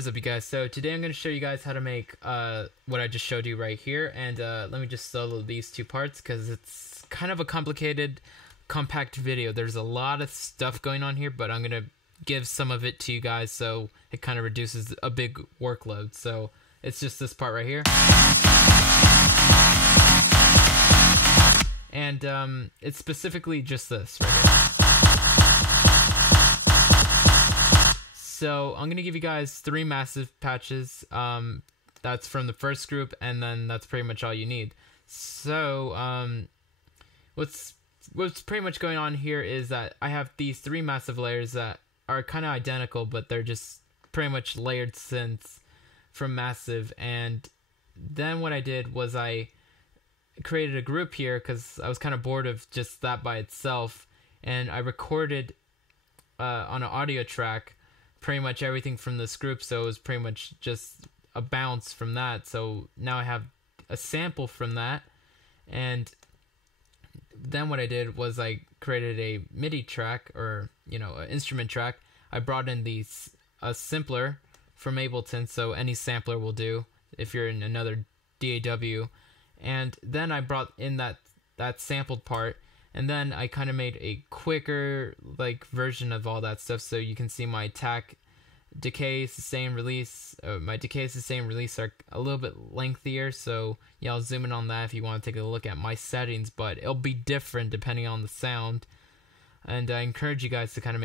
What is up, you guys? So today I'm going to show you guys how to make what I just showed you right here, and let me just solo these two parts because it's kind of a complicated, compact video. There's a lot of stuff going on here, but I'm going to give some of it to you guys so it kind of reduces a big workload. So it's just this part right here. And it's specifically just this right here. So I'm going to give you guys 3 massive patches. That's from the first group, and then that's pretty much all you need. So what's pretty much going on here is that I have these 3 massive layers that are kind of identical, but they're just pretty much layered synths from massive. And then what I did was I created a group here because I was kind of bored of just that by itself, and I recorded on an audio track pretty much everything from this group, so it was pretty much just a bounce from that. So now I have a sample from that, and then what I did was I created a MIDI track, or an instrument track. I brought in a sampler from Ableton, so any sampler will do if you're in another DAW, and then I brought in that sampled part, and then I kind of made a quicker version of all that stuff, so you can see my attack, decay, sustain, release. My decay, sustain, release are a little bit lengthier, so yeah, I'll zoom in on that if you want to take a look at my settings, but it'll be different depending on the sound. And I encourage you guys to kind of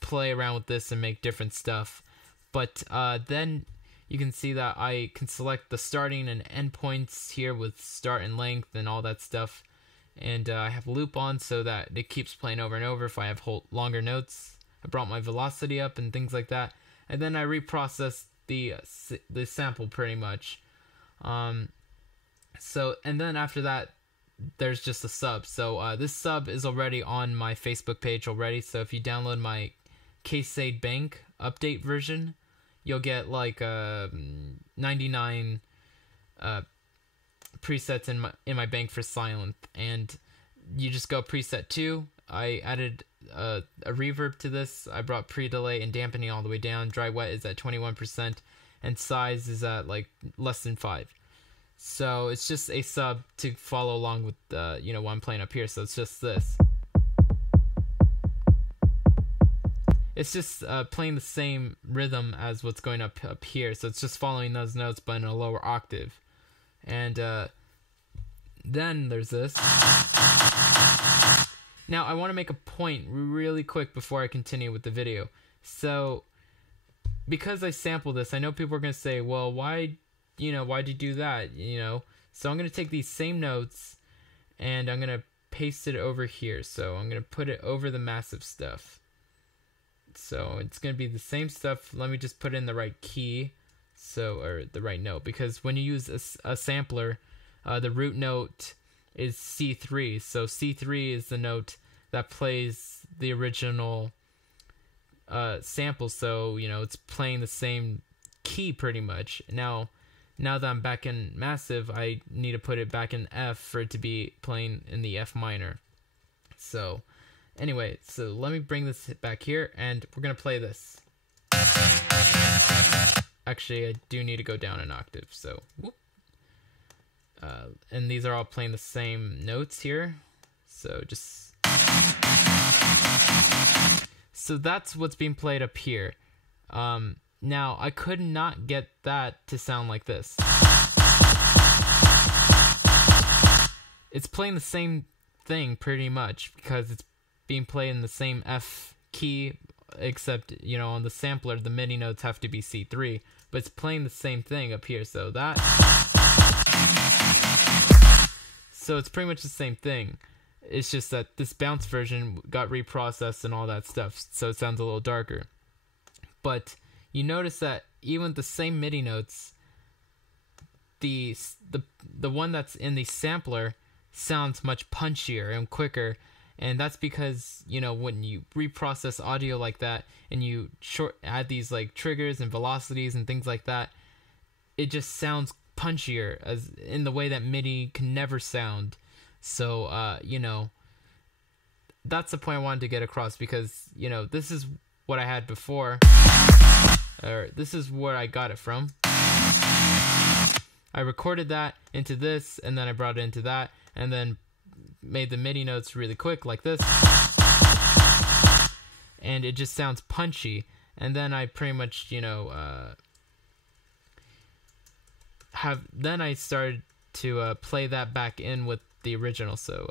play around with this and make different stuff. But then you can see that I can select the starting and end points here with start and length and all that stuff. And I have loop on so that it keeps playing over and over if I have longer notes. I brought my velocity up and things like that. And then I reprocessed the sample pretty much. And then after that, there's just a sub. So this sub is already on my Facebook page already. So if you download my K-Sade Bank update version, you'll get 99 presets in my bank for silent, and you just go preset 2. I added a reverb to this. I brought pre-delay and dampening all the way down. Dry wet is at 21%, and size is at less than 5. So it's just a sub to follow along with what I'm playing up here. So it's just this. It's just playing the same rhythm as what's going up here. So it's just following those notes, but in a lower octave. And then there's this. Now I want to make a point really quick before I continue with the video. So because I sampled this, I know people are going to say, well, why'd you do that? So I'm going to take these same notes and I'm going to paste it over here. So I'm going to put it over the massive stuff. So it's going to be the same stuff. Let me just put in the right key, or the right note, because when you use a sampler, the root note is C3. So C3 is the note that plays the original sample. So it's playing the same key pretty much. Now that I'm back in massive, I need to put it back in F for it to be playing in the F minor. So anyway, so let me bring this back here, and we're going to play this. Actually, I do need to go down an octave, so whoop. And these are all playing the same notes here. So that's what's being played up here. Now, I could not get that to sound like this. It's playing the same thing pretty much because it's being played in the same F key, except on the sampler the MIDI notes have to be C3, but it's playing the same thing up here. So it's pretty much the same thing. It's just that this bounce version got reprocessed and all that stuff, so it sounds a little darker. But you notice that even with the same MIDI notes, the one that's in the sampler sounds much punchier and quicker. And that's because, when you reprocess audio like that and you add these triggers and velocities and things like that, it just sounds punchier, as in the way that MIDI can never sound. So, that's the point I wanted to get across, because, this is what I had before. or this is where I got it from. I recorded that into this, and then I brought it into that, and then made the MIDI notes really quick like this, and it just sounds punchy. And then I pretty much, you know, then I started to play that back in with the original. So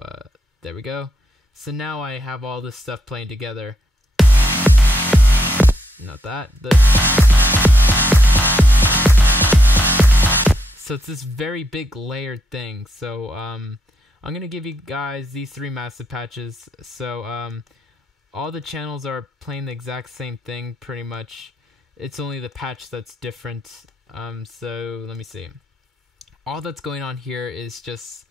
there we go. So now I have all this stuff playing together. Not that. So it's this very big layered thing. So I'm gonna give you guys these 3 massive patches. So all the channels are playing the exact same thing pretty much. It's only the patch that's different. So let me see. All that's going on here is just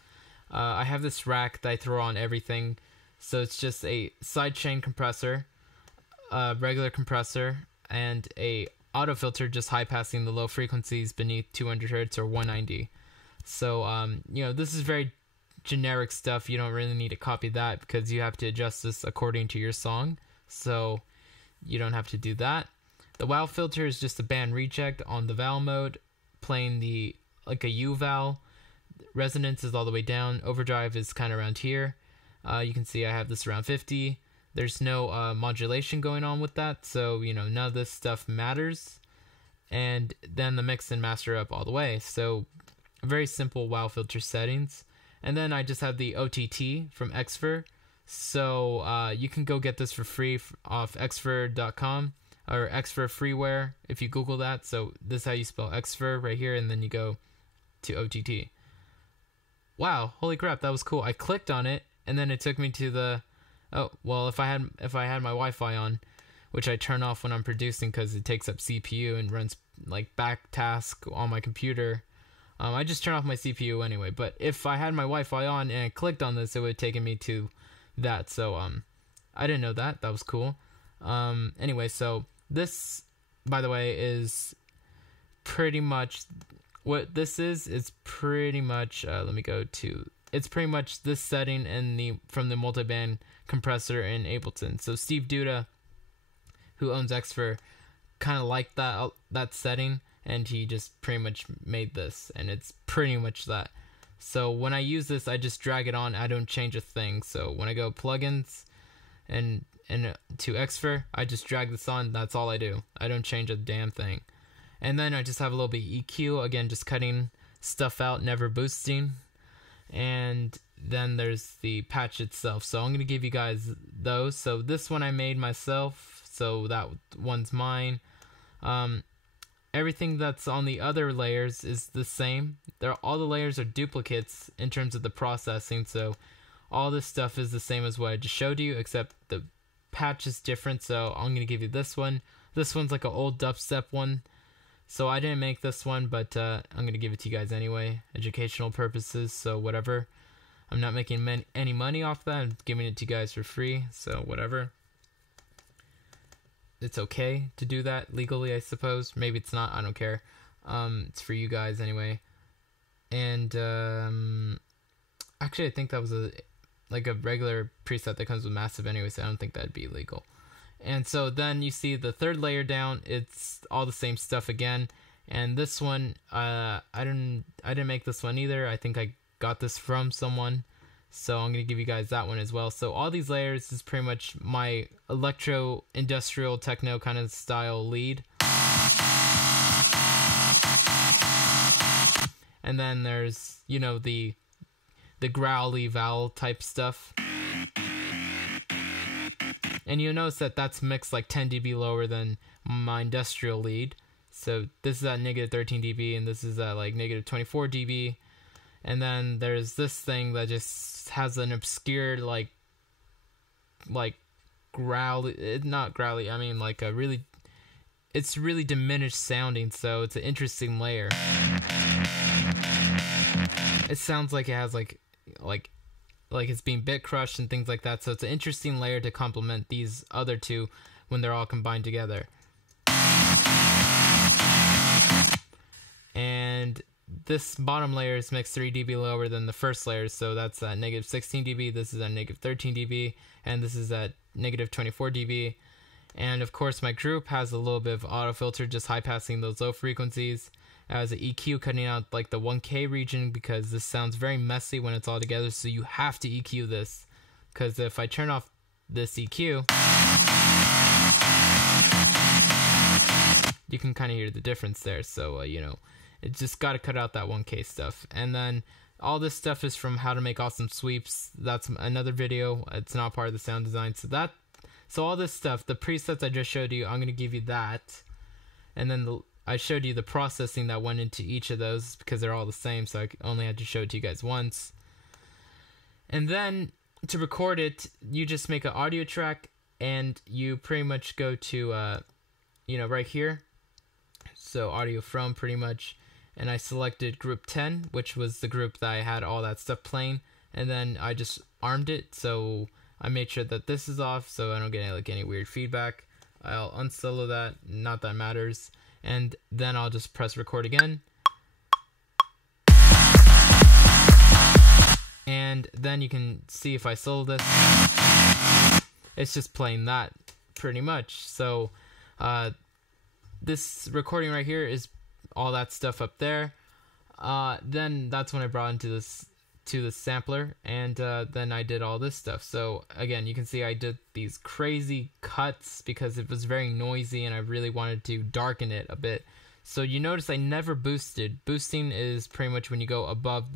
I have this rack that I throw on everything. So it's just a sidechain compressor, a regular compressor, and a auto filter just high passing the low frequencies beneath 200 Hz or 190. So you know, this is very generic stuff. You don't really need to copy that because you have to adjust this according to your song. So you don't have to do that. The wow filter is just a band reject on the vowel mode, playing the like a U vowel. Resonance is all the way down. Overdrive is kind of around here. You can see I have this around 50. There's no modulation going on with that, so you know, none of this stuff matters. And then the mix and master up all the way. So very simple wow filter settings. And then I just have the OTT from Xfer. So you can go get this for free off xfer.com or Xfer freeware if you Google that. So this is how you spell Xfer right here, and then you go to OTT. Wow, holy crap, that was cool. I clicked on it, and then it took me to the oh, well, if I had my Wi-Fi on, which I turn off when I'm producing because it takes up CPU and runs like back task on my computer. I just turn off my CPU anyway. But if I had my Wi-Fi on and I clicked on this, it would have taken me to that. So I didn't know that. That was cool. Anyway, so this, by the way, is pretty much what this is. It's pretty much let me go to. It's pretty much this setting in from the multiband compressor in Ableton. So Steve Duda, who owns Xfer, kind of liked that setting, and he just pretty much made this, and it's pretty much that. So when I use this, I just drag it on. I don't change a thing. So when I go plugins and to Xfer, I just drag this on. That's all I do. I don't change a damn thing. And then I just have a little bit of EQ, again, just cutting stuff out, never boosting. And then there's the patch itself. So I'm going to give you guys those. So this one I made myself, so that one's mine. Everything that's on the other layers is the same. All the layers are duplicates in terms of the processing, so all this stuff is the same as what I just showed you, except the patch is different. So I'm going to give you this one. This one's like an old dubstep one. So I didn't make this one, but I'm going to give it to you guys anyway, educational purposes, so whatever. I'm not making any money off that. I'm giving it to you guys for free, so whatever. It's okay to do that legally, I suppose. Maybe it's not, I don't care. It's for you guys anyway. And actually I think that was a regular preset that comes with Massive anyway, so I don't think that'd be illegal. And so then you see the third layer down, it's all the same stuff again. And this one, I didn't make this one either. I think I got this from someone. So I'm going to give you guys that one as well. So all these layers is pretty much my electro industrial techno kind of style lead. And then there's, you know, the growly vowel type stuff. And you'll notice that that's mixed like 10 dB lower than my industrial lead. So this is at negative 13 dB, and this is at like negative 24 dB. And then there's this thing that just has an obscured like growly, not growly, I mean like it's really diminished sounding, so it's an interesting layer. It sounds like it has like it's being bit crushed and things like that, so it's an interesting layer to complement these other two when they're all combined together. And this bottom layer is mixed 3 dB lower than the first layer, so that's at negative 16 dB, this is at negative 13 dB, and this is at negative 24 dB. And of course my group has a little bit of auto filter, just high passing those low frequencies. As an EQ, cutting out like the 1K region, because this sounds very messy when it's all together, so you have to EQ this, because if I turn off this EQ, you can kind of hear the difference there. So you know, it just got to cut out that 1K stuff. And then all this stuff is from How to Make Awesome Sweeps. That's another video. It's not part of the sound design. So all this stuff, the presets I just showed you, I'm going to give you that. And then I showed you the processing that went into each of those, because they're all the same, so I only had to show it to you guys once. And then to record it, you just make an audio track, and you pretty much go to, you know, right here. So audio from, pretty much. And I selected group 10, which was the group that I had all that stuff playing. And then I just armed it, so I made sure that this is off, so I don't get any weird feedback. I'll unsolo that, not that matters. And then I'll just press record again. And then you can see if I solo this, it's just playing that pretty much. So this recording right here is all that stuff up there. Then that's when I brought into this to the sampler, and then I did all this stuff. So again, you can see I did these crazy cuts because it was very noisy and I really wanted to darken it a bit. So you notice I never boosted. Boosting is pretty much when you go above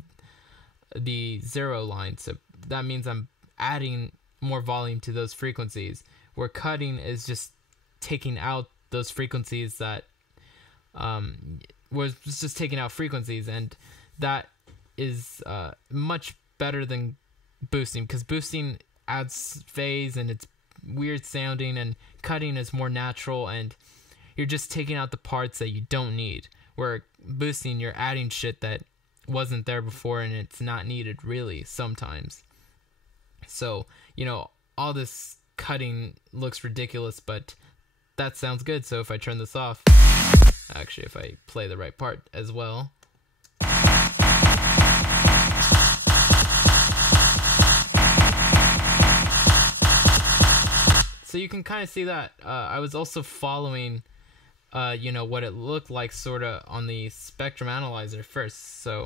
the 0 line, so that means I'm adding more volume to those frequencies, where cutting is just taking out those frequencies that was just taking out frequencies, and that is much better than boosting, because boosting adds phase and it's weird sounding, and cutting is more natural and you're just taking out the parts that you don't need, where boosting you're adding shit that wasn't there before and it's not needed really sometimes. So you know, all this cutting looks ridiculous, but that sounds good. So if I turn this off, actually if I play the right part as well, so you can kind of see that I was also following, you know, what it looked like sort of on the spectrum analyzer first. So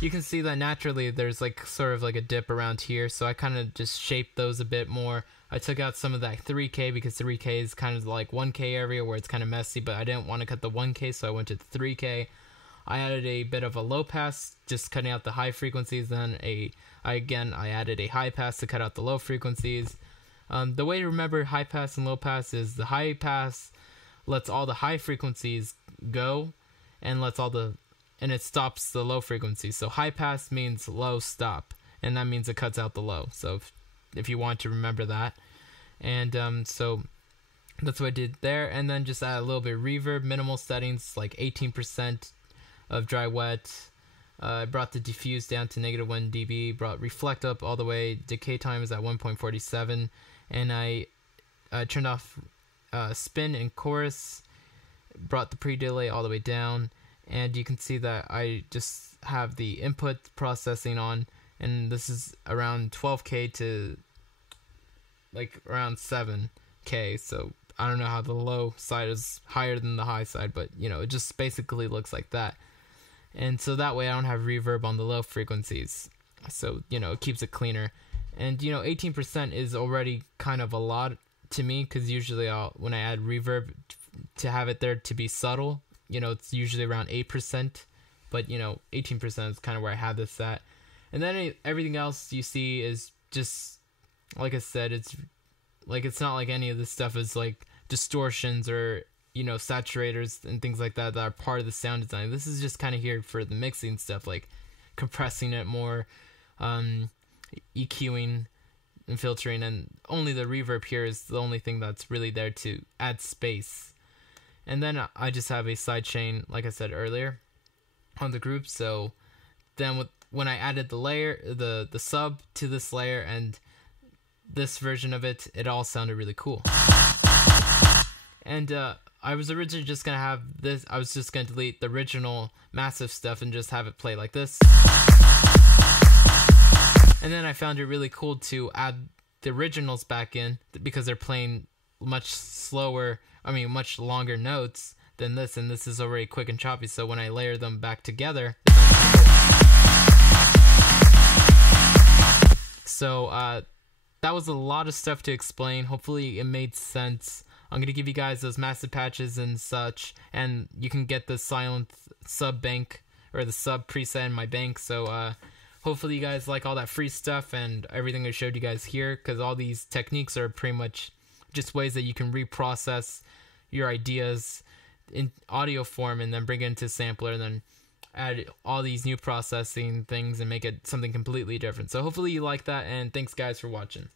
you can see that naturally there's like sort of like a dip around here. So I kind of just shaped those a bit more. I took out some of that 3K because 3K is kind of like 1K area where it's kind of messy, but I didn't want to cut the 1K, so I went to the 3K. I added a bit of a low pass, just cutting out the high frequencies. Then I added a high pass to cut out the low frequencies. The way to remember high pass and low pass is the high pass lets all the high frequencies go and it stops the low frequencies. So high pass means low stop, and that means it cuts out the low. So if you want to remember that. And so that's what I did there. And then just add a little bit of reverb, minimal settings like 18% of dry wet. I brought the diffuse down to -1 dB, brought reflect up all the way, decay time is at 1.47, and I turned off spin and chorus, brought the pre-delay all the way down, and you can see that I just have the input processing on, and this is around 12K to like around 7K, so I don't know how the low side is higher than the high side, but you know, it just basically looks like that. And so that way I don't have reverb on the low frequencies, so you know, it keeps it cleaner. And you know, 18% is already kind of a lot to me, because usually when I add reverb to have it there to be subtle, you know, it's usually around 8%, but you know, 18% is kind of where I have this at. And then everything else you see is just, like I said, it's not like any of this stuff is like distortions or, you know, saturators and things like that are part of the sound design. This is just kind of here for the mixing stuff, like compressing it more, EQing and filtering, and only the reverb here is the only thing that's really there to add space. And then I just have a sidechain, like I said earlier, on the group. So then when I added the layer, the sub to this layer and this version of it, it all sounded really cool. And I was originally just gonna have this, I was just gonna delete the original massive stuff and just have it play like this. And then I found it really cool to add the originals back in because they're playing much longer notes than this, and this is already quick and choppy. So when I layer them back together, so that was a lot of stuff to explain. Hopefully it made sense. I'm going to give you guys those massive patches and such, and you can get the silent sub bank or the sub preset in my bank. So hopefully you guys like all that free stuff and everything I showed you guys here, because all these techniques are pretty much just ways that you can reprocess your ideas in audio form and then bring it into sampler and then add all these new processing things and make it something completely different. So hopefully you like that, and thanks guys for watching.